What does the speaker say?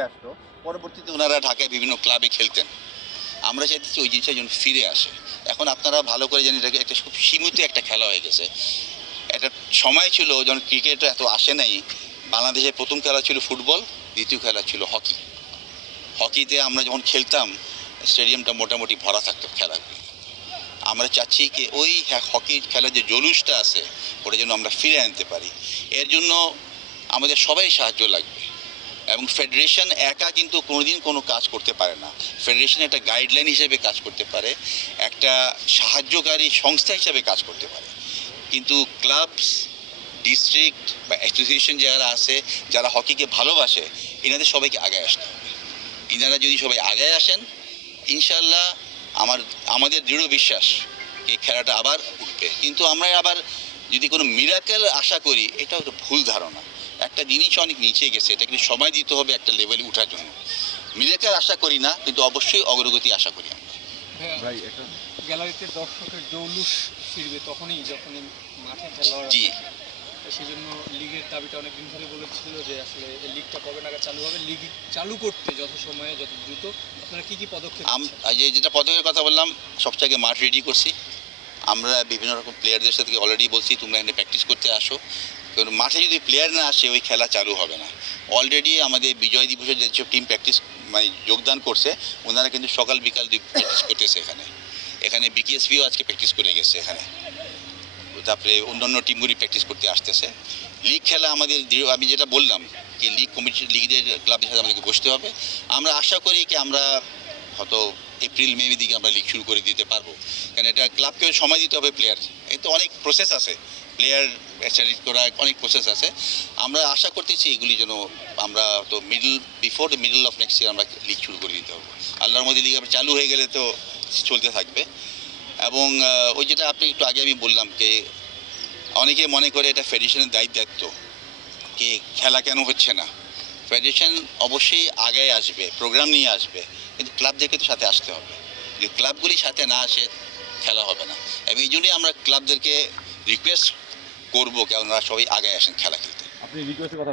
আসতো পরবর্তীতে ওনারা ঢাকায় বিভিন্ন ক্লাবে খেলতেন। আমরা চাইতেছি ওই জিনিসটা যেন ফিরে আসে। এখন আপনারা ভালো করে জানেন এটাকে একটা খুব সীমিত একটা খেলা হয়ে গেছে। একটা সময় ছিল যখন ক্রিকেট এত আসে নাই। বাংলাদেশের প্রথম খেলা ছিল ফুটবল দ্বিতীয় খেলা ছিল হকি। হকিতে আমরা যখন খেলতাম স্টেডিয়ামটা মোটামুটি ভরা থাকতো খেলাগুলো। আমরা চাচ্ছি কি ওই হ্যাঁ, হকি খেলার যে জলুসটা আছে ওটা যেন আমরা ফিরে আনতে পারি। এর জন্য আমাদের সবাই সাহায্য লাগবে। এবং ফেডারেশন একা কিন্তু কোনোদিন কোনো কাজ করতে পারে না। ফেডারেশন একটা গাইডলাইন হিসেবে কাজ করতে পারে, একটা সাহায্যকারী সংস্থা হিসেবে কাজ করতে পারে। কিন্তু ক্লাবস, ডিস্ট্রিক্ট বা অ্যাসোসিয়েশন যারা আছে, যারা হকিকে ভালোবাসে, এনাদের সবাইকে আগে আসতে হবে। ইনারা যদি সবাই আগে আসেন ইনশাল্লাহ আমার, আমাদের দৃঢ় বিশ্বাস এই খেলাটা আবার উঠবে। কিন্তু আমরা আবার যদি কোনো মিরাকেল আশা করি এটা একটা ভুল ধারণা। একটা জিনিস অনেক নিচে গেছে এটা কিন্তু সময় দিতে হবে একটা লেভেলে ওঠার জন্য। মিরাকেল আশা করি না কিন্তু অবশ্যই অগ্রগতি আশা করি আমরা। ভাই গ্যালারিতে দর্শকের জৌলুস ফিরবে তখনই যখন মাঠে খেলোয়াড় জি। সেই জন্য লিগের দাবিটা অনেকদিন ধরে বলেছিল যে আসলে এই লিগটা কবে নাগাদ চালু হবে? লিগ চালু করতে যত সময়ে যত দ্রুত আপনারা কি কি পদক্ষেপ যেটা পদকের কথা বললাম সবচেয়ে আগে মাঠ রেডি করছি। আমরা বিভিন্ন রকম প্লেয়ারদের সাথে অলরেডি বলছি, তোমরা এখানে প্র্যাকটিস করতে আসো। কারণ মাঠে যদি প্লেয়ার না আসে, ওই খেলা চালু হবে না। অলরেডি আমাদের বিজয় দিবসের যেসব টিম প্র্যাকটিস মানে যোগদান করছে, ওনারা কিন্তু সকাল, বিকাল প্র্যাকটিস করতেছে এখানে। এখানে বিকেএসপিও আজকে প্র্যাকটিস করে গেছে এখানে। তারপরে অন্যান্য টিমগুলি প্র্যাকটিস করতে আসতেছে। লিগ খেলা আমাদের আমি যেটা বললাম কি লিগ কমিটি লিগদের ক্লাবের সাথে আমাদেরকে বসতে হবে। আমরা আশা করি কি আমরা হয়তো এপ্রিল মে দিকে আমরা লিগ শুরু করে দিতে পারব। কারণ এটা ক্লাবকেও সময় দিতে হবে প্লেয়ার এই তো অনেক প্রসেস আছে। প্লেয়ার স্টাডি করা অনেক প্রসেস আছে। আমরা আশা করতেছি এগুলি যেন আমরা তো middle before the middle of next year আমরা লিগ শুরু করে দিতে হবে আল্লাহর মধ্যে লিগ চালু হয়ে গেলে তো চলতে থাকবে। এবং ওই যেটা আপনি একটু আগে আমি বললাম যে অনেকে মনে করে এটা ফেডারেশনের দায়িত্ব। কি খেলা কেন হচ্ছে না? ফেডারেশন অবশ্যই আগে আসবে প্রোগ্রাম নিয়ে আসবে, কিন্তু ক্লাবদেরকে তো সাথে আসতে হবে। যদি ক্লাবগুলি সাথে না আসে, খেলা হবে না। এবং এই জন্যই আমরা ক্লাবদেরকে রিকোয়েস্ট করব, কেননা সবাই আগে আসেন খেলা খেলতে। আপনি রিকোয়েস্টের কথা